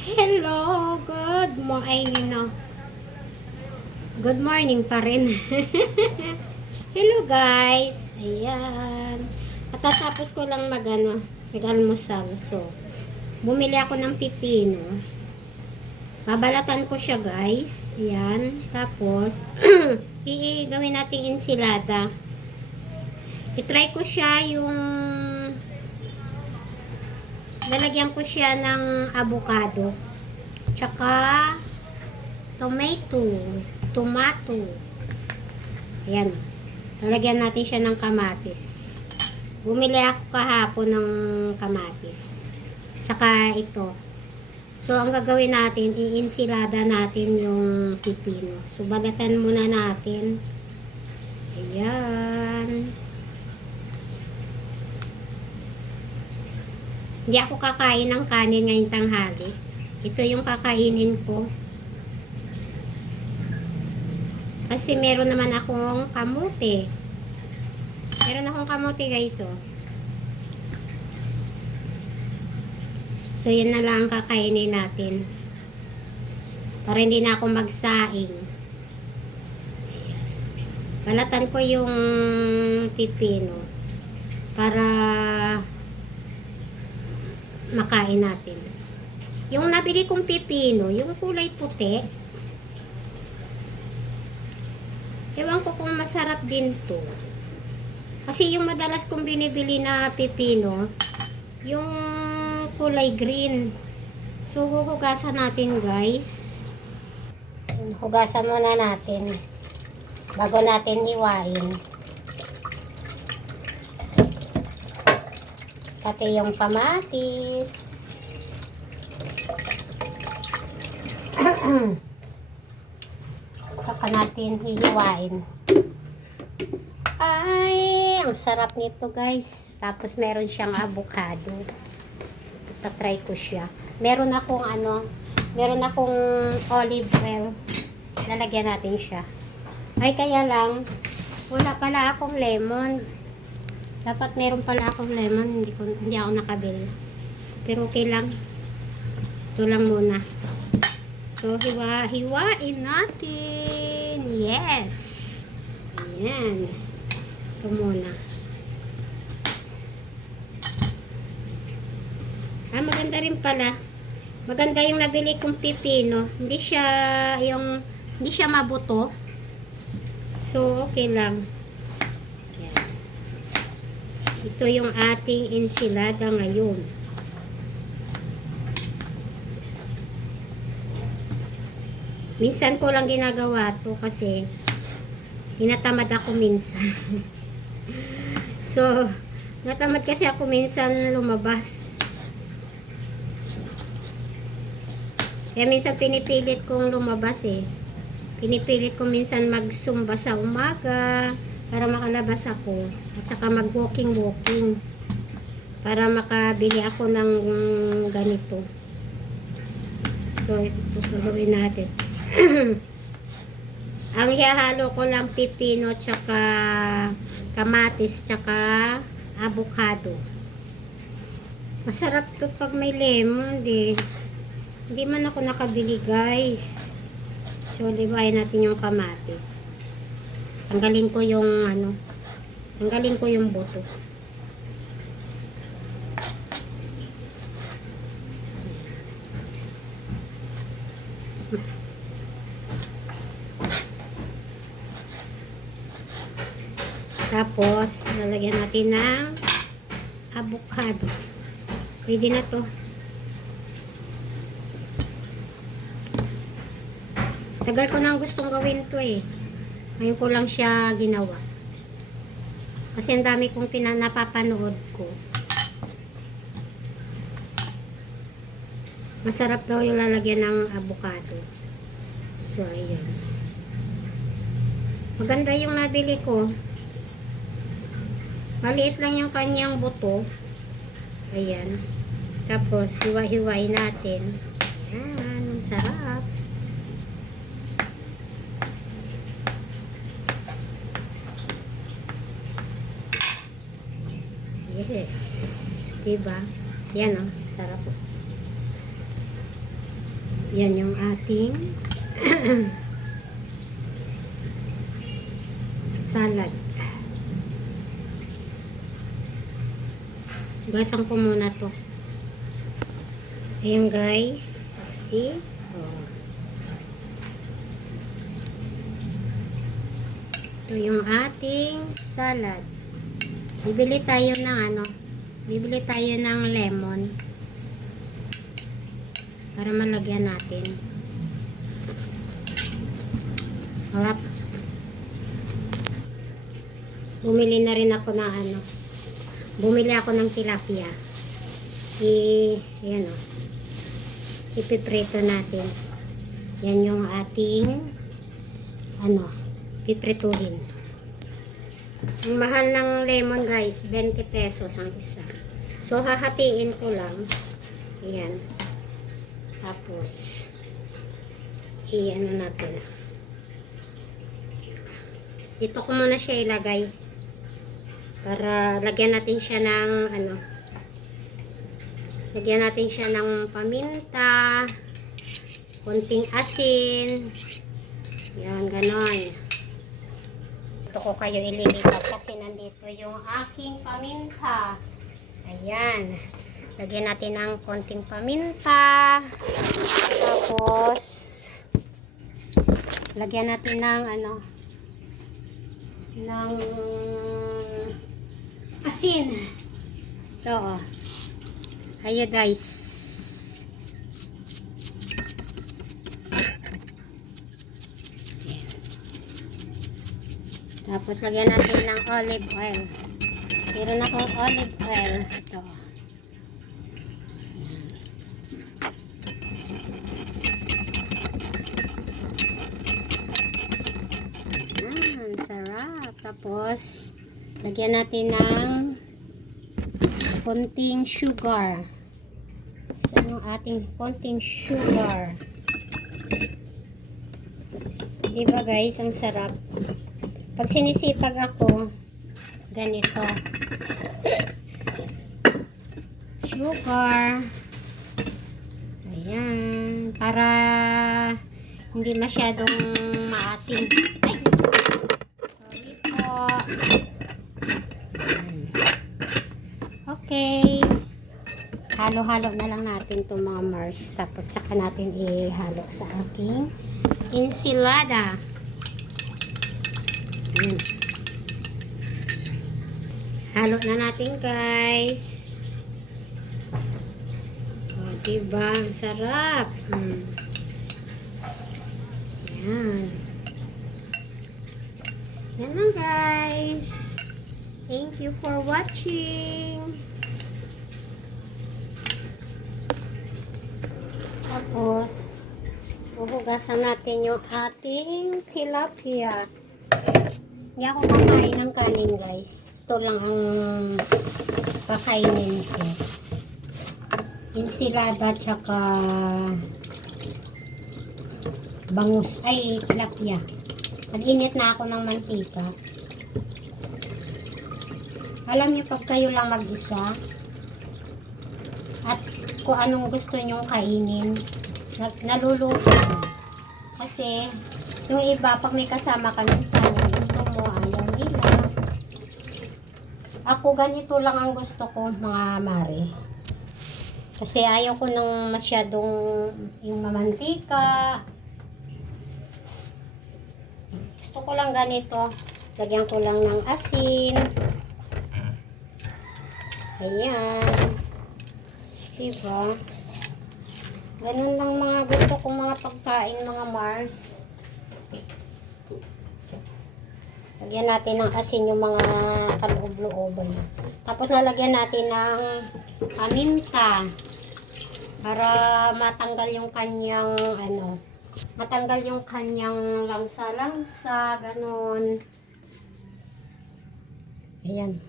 Hello, good morning. No. Good morning pa rin. Hello guys. Ayan. At tapos ko lang mag-almusal. So, bumili ako ng pipino. Babalatan ko siya guys. Ayan. Tapos, gawin nating ensilada. I-try ko siya yung lalagyan ko siya ng avocado. Tsaka tomato. Ayan. Lalagyan natin siya ng kamatis. Bumili ako kahapon ng kamatis. Tsaka ito. So, ang gagawin natin, iinsilada natin yung pipino. So, balatan muna natin. Ayan. Hindi ako kakain ng kanin ngayong tanghali. Ito yung kakainin ko. Kasi meron naman akong kamote. Meron akong kamote guys, oh. So, yan na lang ang kakainin natin. Para hindi na ako magsaing. Ayan. Balatan ko yung pipino. Para makain natin. Yung nabili kong pipino, yung kulay puti, ewan ko kung masarap din to. Kasi yung madalas kong binibili na pipino, yung kulay green. So, huhugasan natin guys. Hugasan muna natin bago natin hiwain. Pati yung kamatis. Saka natin hihiwain. Ay, ang sarap nito guys. Tapos meron siyang avocado. Itatry ko siya. Meron akong olive oil. Lalagyan natin siya. Ay, kaya lang, wala pala akong lemon. Dapat meron pala akong lemon, hindi ako nakabili. Pero okay lang. Ito lang muna. So, hiwain natin. Yes. Ayan. Ito muna. Maganda rin pala. Maganda yung nabili kong pipino. Hindi siya mabuto. So, okay lang. Ito yung ating ensilada ngayon. Minsan ko lang ginagawa to kasi tinatamad ako minsan. So, natamad kasi ako minsan lumabas. Kaya minsan pinipilit kong lumabas eh. Pinipilit ko minsan magsumba sa umaga para makalabas ako. At saka mag-walking para makabili ako ng ganito. So, ito gagawin natin. Ang ihahalo ko lang pipino tsaka kamatis tsaka avocado. Masarap to pag may lemon eh. Hindi man ako nakabili guys. So, libahin natin yung kamatis. Tanggalin ko yung buto. Tapos, lalagyan natin ng avocado. Pwede na to. Tagal ko nang gustong gawin to eh. Ngayon ko lang siya ginawa. Kasi ang dami kong napapanood ko. Masarap daw yung lalagyan ng avocado. So, ayun. Maganda yung nabili ko. Maliit lang yung kanyang buto. Ayan. Tapos, hiwa-hiwain natin. Ayan. Ang sarap. Yes. Diba? Yan o. Sarap. Yan yung ating salad. Gasan ko muna to. Ayan guys. See? Oh. Ito yung ating salad. Bibili tayo ng lemon para malagyan natin. Harap. Bumili na rin ako ng bumili ako ng tilapia. Ayan o. Ipiprito natin. Yan yung ating piprituhin. Ang mahal ng lemon guys, 20 pesos ang isa. So hahatiin ko lang. Ayan. Tapos natin. Dito ko muna siya ilagay para lagyan natin siya ng lagyan natin siya ng paminta, konting asin. Yan, ganon. Ito ko kayo ililipat kasi nandito yung aking paminta. Ayan. Lagyan natin ng konting paminta. Tapos lagyan natin ng ng asin. Ito oh. Ayan guys. Ayan. Tapos lagyan natin ng olive oil. Meron akong olive oil. Ito. Ayan. Sarap. Tapos lagyan natin ng konting sugar. Saan yung ating konting sugar? Diba guys, ang sarap. Pag sinisipag ako, ganito. Sugar. Ayan. Para hindi masyadong maasim. Ay! Sorry po. Okay. Halo-halo na lang natin itong mga Mars. Tapos saka natin ihalo sa ating ensilada. Halo na natin guys. O, diba? Ang sarap. Yan. Yan lang guys. Thank you for watching. Tapos, huhugasan natin yung ating tilapia. Hindi ako kakain ng kanin guys. Ito lang ang kakainin ko. Ensilada tsaka bangus. Ay, tilapia. Nag-init na ako ng mantika. Alam niyo pag kayo lang mag-isa at kung anong gusto nyong kainin, naluluto. Kasi yung iba pag may kasama ka minsan gusto mo ayaw nila. Ako ganito lang ang gusto ko mga mare. Kasi ayaw ko nung masyadong yung mamantika. Gusto ko lang ganito. Lagyan ko lang ng asin. Ayan. Diba? Ganun lang mga gusto kong mga pagkain, mga Mars. Lagyan natin ng asin yung mga kaloob-looban. Tapos nalagyan natin ng paminta para matanggal yung kanyang matanggal yung kanyang langsa-langsa, ganun. Ayan.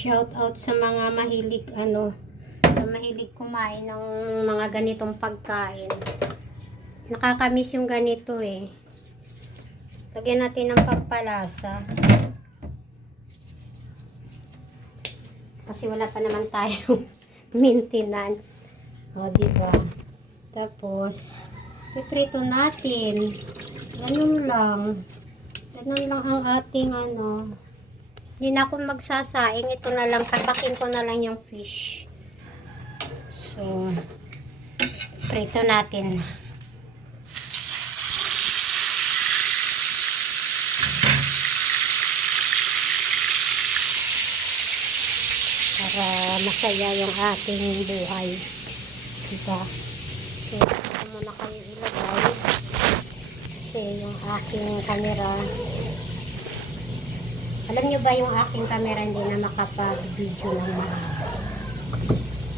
Shout out sa mga mahilig sa mahilig kumain ng mga ganitong pagkain. Nakakamiss yung ganito eh. Lagyan natin ng pampalasa. Kasi wala pa naman tayong maintenance. O, diba? Tapos, piprito natin. Ganun lang. Ganun lang ang ating ano. Hindi na ako magsasaing. Ito na lang. Tapakin ko na lang yung fish. So, prito natin. Para masaya yung ating buhay. Diba? So, ito muna kayo ilagay. Kasi yung aking camera, alam nyo ba yung aking camera hindi na makapag-video ng mahaba.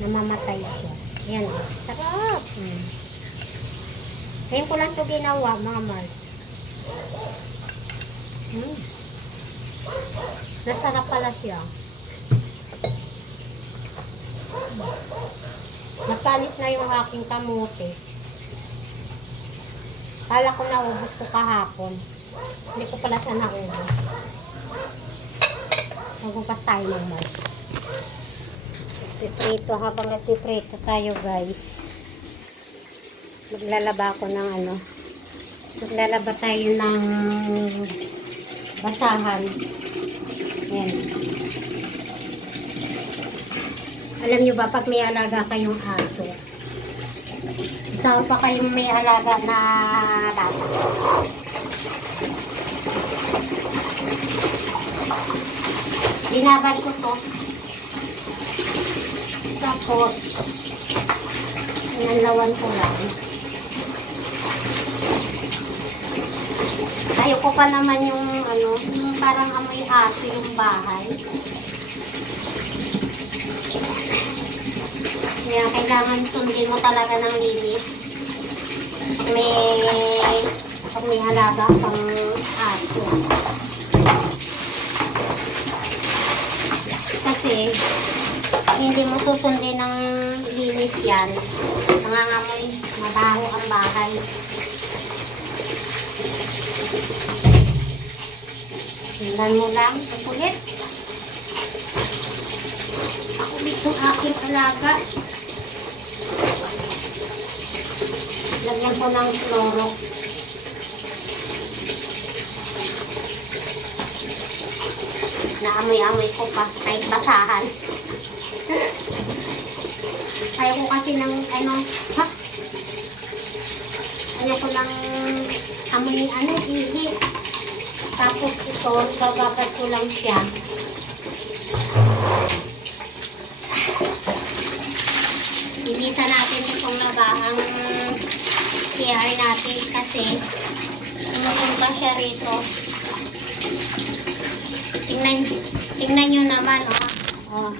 Namamatay siya. Ayan. Sarap. Ngayon ko lang ito ginawa, mga Mars. Nasarap pala siya. Nagpalis na yung aking kamote. Kala ko naubos ko kahapon. Hindi ko pala siya naubos. Magbukas tayo ng Mars. Piprito, habang nagpiprito tayo guys. Maglalaba ako ng ano. Maglalaba tayo ng basahan. Ayan. Alam nyo ba, pag may alaga kayong aso, isa pa kayong may alaga na bata. Binabad ko to. Tapos, inanlawan ko lang. Ayoko pa naman yung ano, yung parang amoy aso yung bahay. Kaya kailangan sundin mo talaga ng linis. Pag may halaga pang aso. Kasi, hindi mo susundin ng linis yan. Nangangamoy, mabaho ang bahay. Tingnan mo lang, ulit. Ako dito aking alaga. Lagyan ko ng Clorox. Naamoy-amoy ko pa, kahit basahan. Kaya ko kasi ng ano, ha? Kaya ko ng amoy ano, ihi. Tapos ito, bababad ko lang siya. Ilisa natin itong labahang CR natin kasi tumupunta siya rito. Tingnan nyo naman, oh.